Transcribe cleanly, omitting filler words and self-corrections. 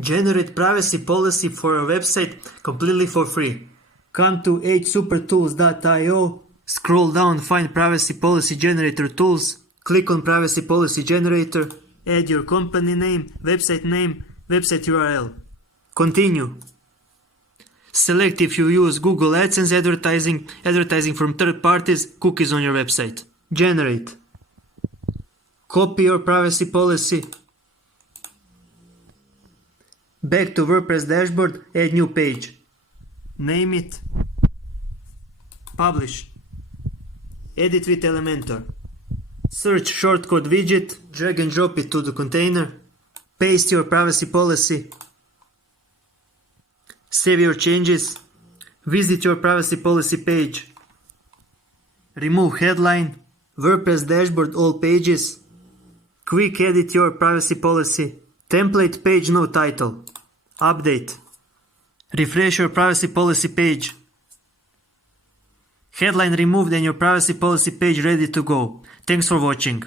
Generate privacy policy for a website completely for free. Come to hsupertools.io, scroll down, find Privacy Policy Generator tools, click on Privacy Policy Generator, add your company name, website URL. Continue. Select if you use Google AdSense advertising from third parties, cookies on your website. Generate. Copy your privacy policy. Back to WordPress dashboard, add new page. Name it. Publish. Edit with Elementor. Search shortcode widget, drag and drop it to the container. Paste your privacy policy. Save your changes. Visit your privacy policy page. Remove headline. WordPress dashboard all pages. Quick edit your privacy policy. Template page no title. Update. Refresh your privacy policy page. Headline removed and your privacy policy page ready to go. Thanks for watching.